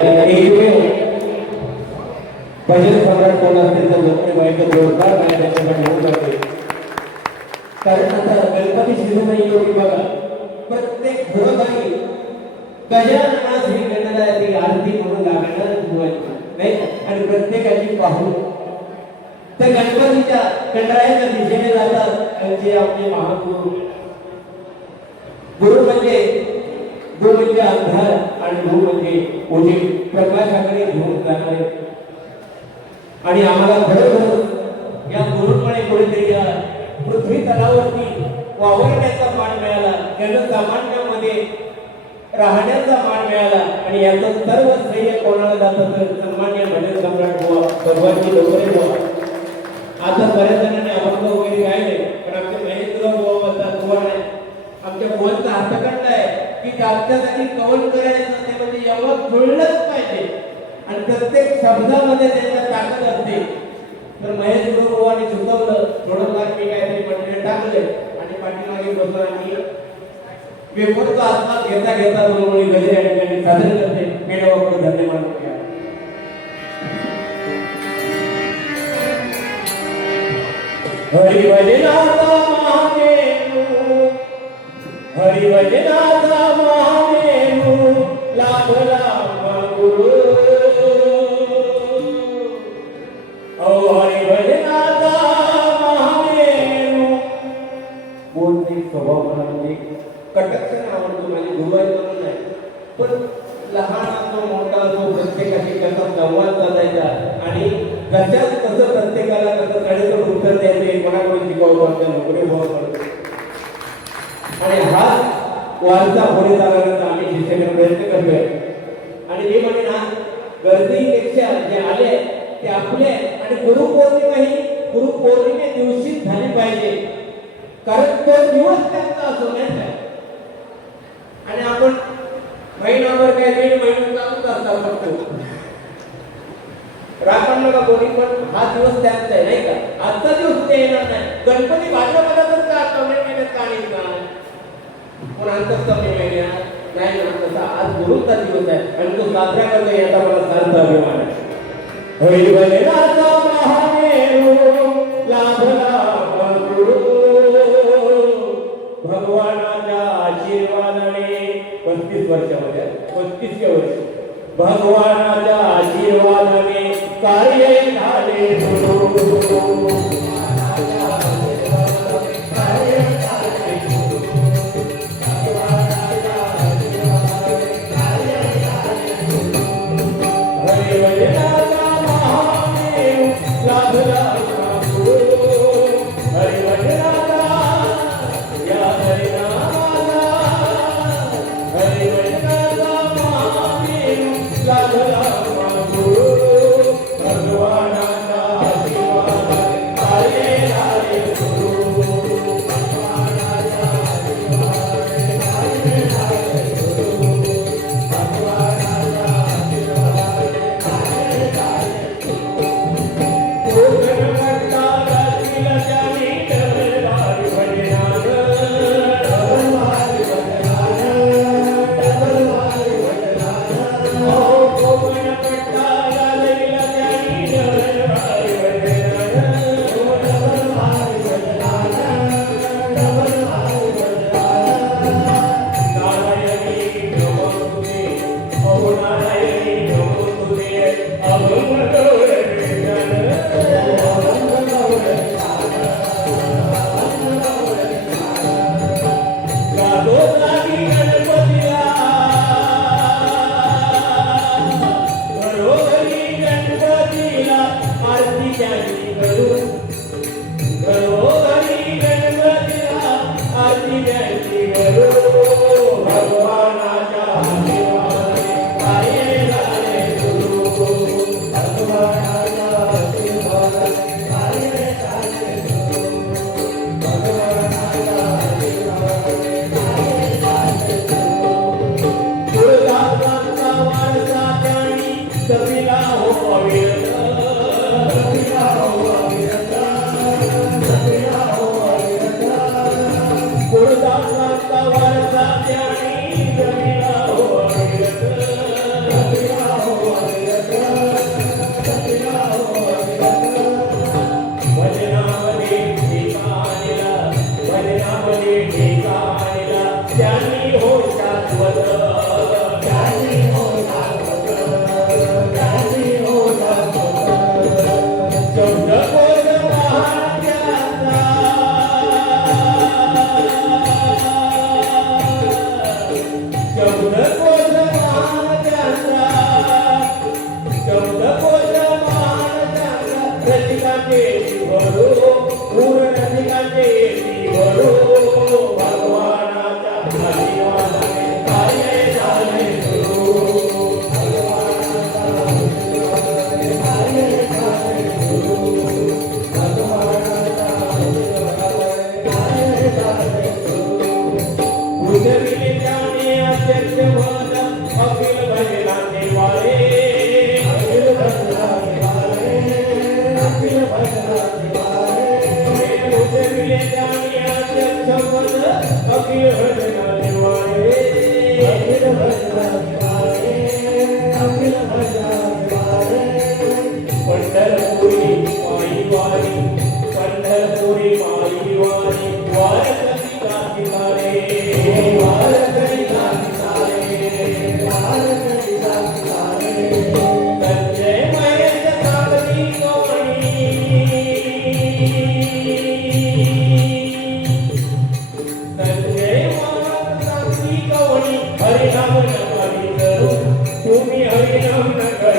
भजन सम्राट कोण असतील तर लोक माहिती जोडतात आणि त्याच्याकडे होऊन जाते. कारण आता गणपती सीझन नाही एवढी बघा, प्रत्येक घरोघरी गजानना श्री गणरायाची आरती म्हणून लागणार नाही आणि प्रत्येकाची पाहून त्या गणपतीच्या गणरायाच्या दिशेने जातात. त्यांचे आपले महागुरु, गुरु म्हणजे गो म्हणजे अंधार आणि गो म्हणजे उजेड, प्रकाशाकडे घेऊन जाणारे. आणि आम्हाला खरोखर या गुरुंकडे कुठेतरी या पृथ्वी तलावरती वावरण्याचा मान मिळाला, जनसामान्यामध्ये राहण्याचा मान मिळाला. आणि याचं सर्व श्रेय कोणाला जातं तर सन्मान्य भजन सम्राट बुवा सर्वांची लवकर बुवा. आता बऱ्याच जणांनी अभंग वगैरे गायले, पण आमच्या महेंद्र बुवा म्हणतात बुवा नाही, आमच्या बुवांचा हस्तखंड आहे की जागच्यासाठी कवन करायचं ते म्हणजे एवढं जुळलंच पाहिजे आणि प्रत्येक शब्दामध्ये त्यांच्या ताकद असते. तर महेश गुरुभावांनी सुचवलं थोडंफार मी काहीतरी मंडळ टाकले आणि पाठीमागे बसून आम्ही वेफरचा आस्वाद घेता घेता बरोबर गजरे या ठिकाणी सादर करते. मेळावा धन्यवाद. हरिभजनाचा महादेव, हरिभजनाचा महादेव लाभला गुरु. हरिभजनाचा महादेव बोलते स्वभाव म्हणजे कटकन आवडतो. माझे गुरु आहे म्हणून नाही, पण लहान असो मोठा असो प्रत्येकाशी कसा संवाद साधायचा आणि कशात कसं प्रत्येकाला कसं कळेचं उत्तर द्यायचे कोणाकडून शिकावं आपल्या नोकरी व्हावं. आणि हा वारसा पुढे चालवण्याचा आम्ही शिक्षकांना प्रयत्न करतोय. आणि मी म्हणे ना, गर्दीपेक्षा जे आले ते आपले. आणि गुरुपौर्णिमा ही गुरुपौर्णिमे दिवशी झाली पाहिजे, कारण तो दिवस त्यांचा असो नाही. आणि आपण महिनाभर काय दीड महिना चालूच असतात फक्त राखण नका कोणी, पण हा दिवस त्यांचा आहे नाही का. आजचा दिवस ते येणार नाही. गणपती भाद्रपदा तर का मे महिन्यात का नाही का पण अंतस्थ मे महिन्यात नाही ना. तसा आज गुरुचा दिवस आहे आणि तो साजरा करतो याचा मला सार्थ अभिमान आहे. हरिभजनाचा महादेव लाभला गुरु. भगवानाच्या आशीर्वादाने 35 वर्षामध्ये 35व्या वर्षी भगवानाच्या आशीर्वादाने कार्य झाले गुरु. Hare हरिनाम नगर